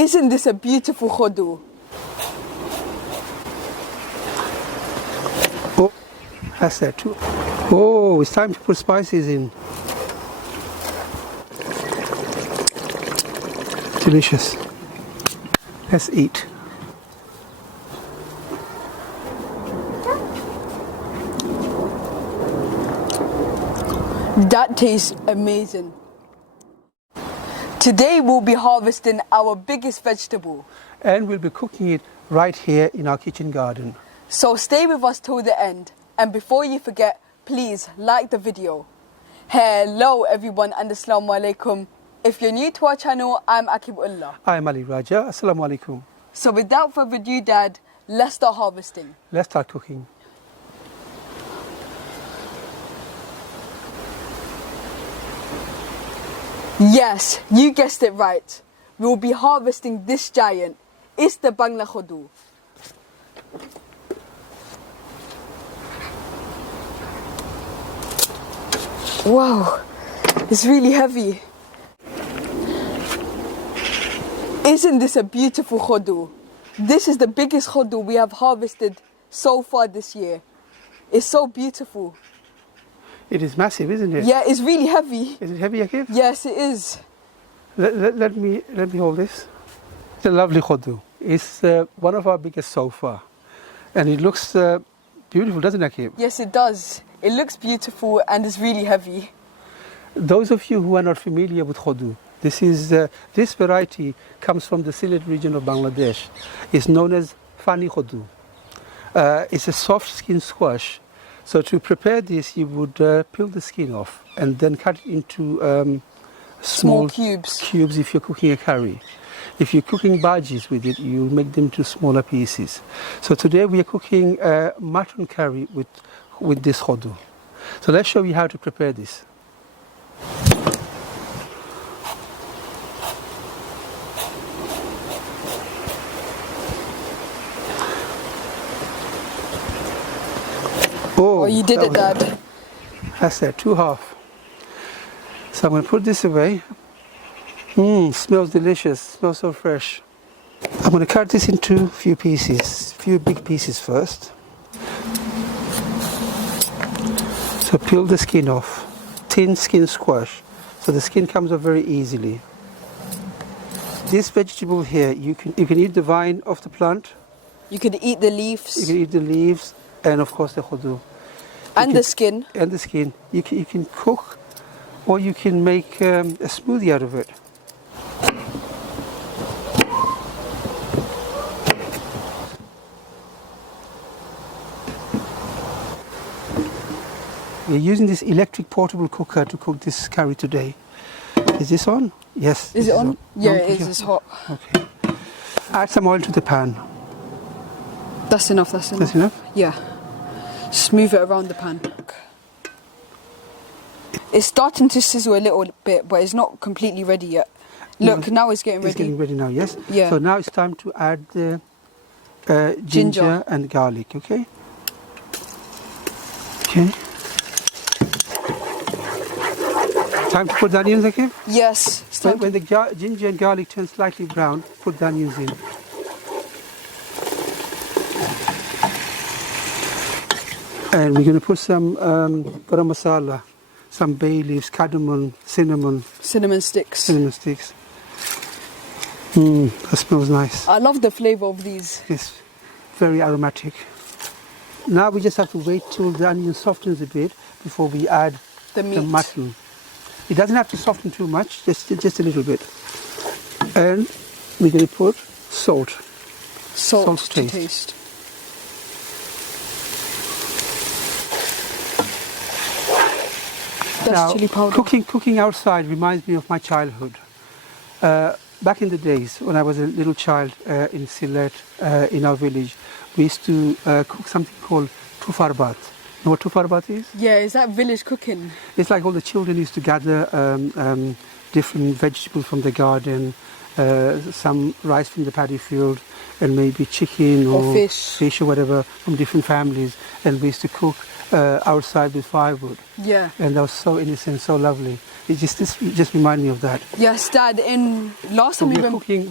Isn't this a beautiful Hodo? Oh, that's that too. Oh, it's time to put spices in. Delicious. Let's eat. That tastes amazing. Today we'll be harvesting our biggest vegetable. And we'll be cooking it right here in our kitchen garden. So stay with us till the end. And before you forget, please like the video. Hello everyone and Assalamu alaikum. If you're new to our channel, I'm Akibullah. I'm Ali Raja. Assalamu alaikum. So without further ado, Dad, let's start harvesting. Let's start cooking. Yes, you guessed it right. We'll be harvesting this giant. It's the Bangla Hodo. Wow, it's really heavy. Isn't this a beautiful Hodo? This is the biggest Hodo we have harvested so far this year. It's so beautiful. It is massive, isn't it? Yeah, it's really heavy. Is it heavy, Akib? Yes, it is. Let me hold this. It's a lovely Hodo. It's one of our biggest so far. And it looks beautiful, doesn't it, Akib? Yes, it does. It looks beautiful and it's really heavy. Those of you who are not familiar with Hodo, this variety comes from the Sylhet region of Bangladesh. It's known as Fani Hodo. It's a soft skin squash. So to prepare this, you would peel the skin off and then cut it into small cubes if you're cooking a curry. If you're cooking bhajis with it, you make them to smaller pieces. So today we are cooking mutton curry with this Hodo. So let's show you how to prepare this. Oh, you did it, Dad. That's that, 2/2. So I'm going to put this away. Smells delicious, smells so fresh. I'm going to cut this into a few pieces, few big pieces first. So peel the skin off, thin skin squash, so the skin comes off very easily. This vegetable here, you can eat the vine of the plant. You could eat the leaves. You can eat the leaves, and of course the Hodo. And the skin. And the skin. You can cook, or you can make a smoothie out of it. We're using this electric portable cooker to cook this curry today. Is this on? Yes. Is it on? Yeah, No, it is. It's hot. Okay. Add some oil to the pan. That's enough, that's enough. That's enough? Yeah. Just move it around the pan. It's starting to sizzle a little bit, but it's not completely ready yet. Look, now it's getting ready. It's getting ready now, yes? Yeah. So now it's time to add the ginger and garlic, okay? Okay. Time to put the onions, okay? Yes. When the ginger and garlic turn slightly brown, put the onions in. And we're going to put some garam masala, some bay leaves, cardamom, cinnamon. Cinnamon sticks. Cinnamon sticks. That smells nice. I love the flavour of these. It's very aromatic. Now we just have to wait till the onion softens a bit before we add the mutton. It doesn't have to soften too much, just a little bit. And we're going to put salt. Salt to taste. That's now, chili powder. Cooking outside reminds me of my childhood. Back in the days when I was a little child in Sylhet, in our village, we used to cook something called tufarbat. You know what tufarbat is? Yeah, is that village cooking? It's like all the children used to gather different vegetables from the garden, some rice from the paddy field, and maybe chicken or fish or whatever from different families. And we used to cook outside with firewood. Yeah. And that was so innocent, so lovely. It just reminded me of that. Yes, Dad. Last time we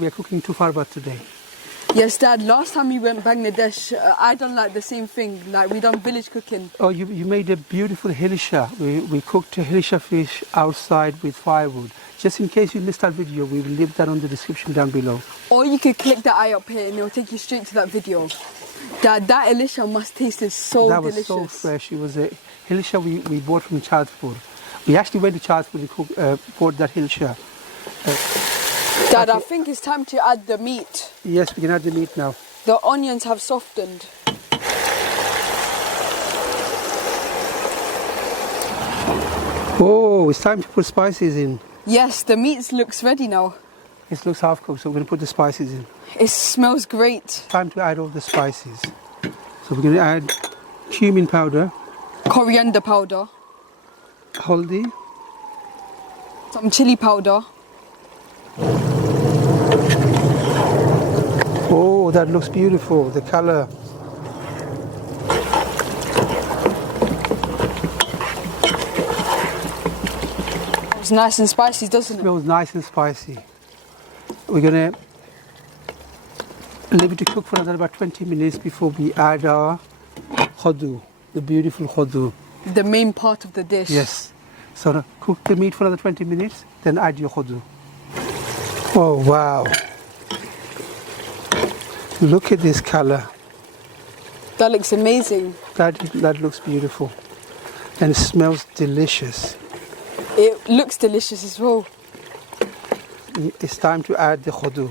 are cooking two farbat today. Yes, Dad. Last time we went Bangladesh, I done like the same thing. Like we done village cooking. Oh, you made a beautiful hilisha. We cooked a hilisha fish outside with firewood. Just in case you missed that video, we will leave that on the description down below. Or you could click the eye up here and it'll take you straight to that video. Dad, that hilisha must tasted so delicious. That was so fresh. It was a hilisha we bought from Chadpur. We actually went to Chadpur and bought that hilisha. Dad, I think it's time to add the meat. Yes, we can add the meat now. The onions have softened. Oh, it's time to put spices in. Yes, the meat looks ready now. It looks half cooked, so we're going to put the spices in. It smells great. Time to add all the spices. So we're going to add cumin powder, coriander powder, haldi, some chili powder. Oh, that looks beautiful, the color. It's nice and spicy, doesn't it? It smells nice and spicy. We're going to leave it to cook for another about 20 minutes before we add our hodo, the beautiful hodo. The main part of the dish. Yes. So now cook the meat for another 20 minutes, then add your hodo. Oh, wow. Look at this color. That looks amazing. That looks beautiful. And it smells delicious. It looks delicious as well. It's time to add the hodo.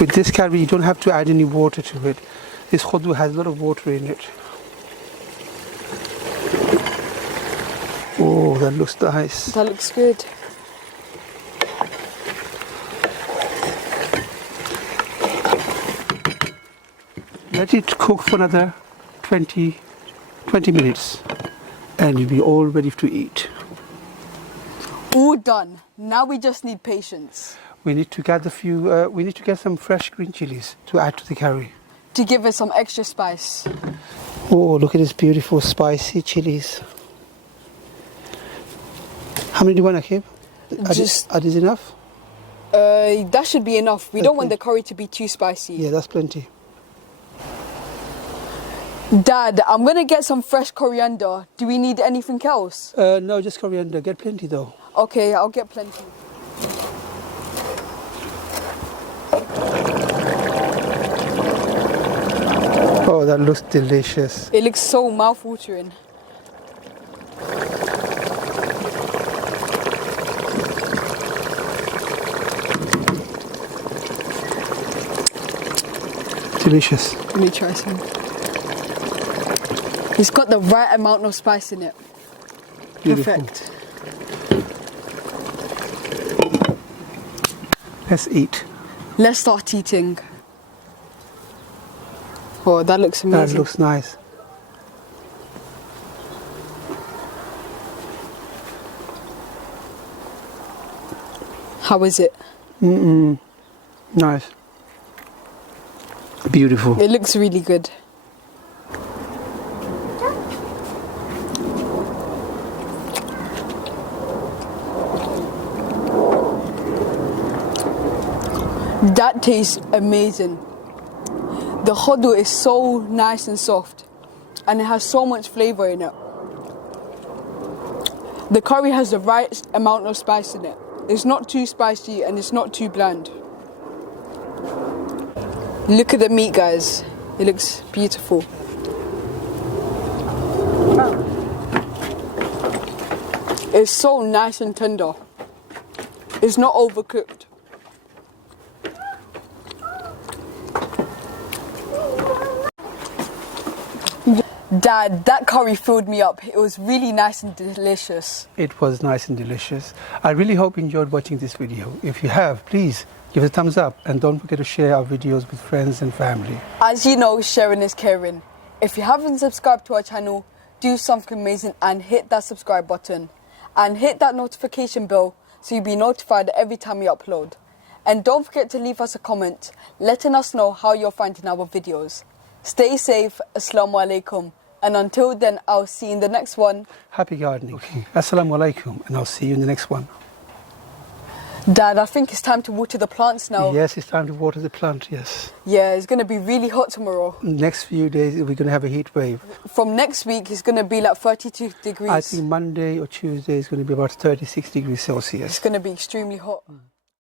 With this curry, you don't have to add any water to it. This hodo has a lot of water in it. Oh, that looks nice. That looks good. Let it cook for another 20 minutes and you'll be all ready to eat. All done. Now we just need patience. We need to get some fresh green chilies to add to the curry. To give it some extra spice. Oh, look at this beautiful spicy chilies. How many do you want, Akib? Are these enough? That should be enough. We don't want the curry to be too spicy. Yeah, that's plenty. Dad, I'm going to get some fresh coriander. Do we need anything else? No, just coriander. Get plenty though. Okay, I'll get plenty. Oh, that looks delicious. It looks so mouth-watering. Delicious. Let me try some. It's got the right amount of spice in it. Beautiful. Perfect. Let's eat. Let's start eating. Oh, that looks amazing. That looks nice. How is it? Nice. Beautiful. It looks really good. That tastes amazing. The hodo is so nice and soft and it has so much flavour in it. The curry has the right amount of spice in it. It's not too spicy and it's not too bland. Look at the meat, guys. It looks beautiful. It's so nice and tender. It's not overcooked. Dad, that curry filled me up. It was really nice and delicious. It was nice and delicious. I really hope you enjoyed watching this video. If you have, please give it a thumbs up and don't forget to share our videos with friends and family. As you know, sharing is caring. If you haven't subscribed to our channel, do something amazing and hit that subscribe button. And hit that notification bell so you'll be notified every time we upload. And don't forget to leave us a comment letting us know how you're finding our videos. Stay safe. Assalamu alaikum. And until then, I'll see you in the next one. Happy gardening. Okay. Assalamu alaikum, and I'll see you in the next one. Dad, I think it's time to water the plants now. Yes, it's time to water the plant, yes. Yeah, it's going to be really hot tomorrow. Next few days, we're going to have a heat wave. From next week, it's going to be like 32 degrees. I think Monday or Tuesday is going to be about 36 degrees Celsius. It's going to be extremely hot.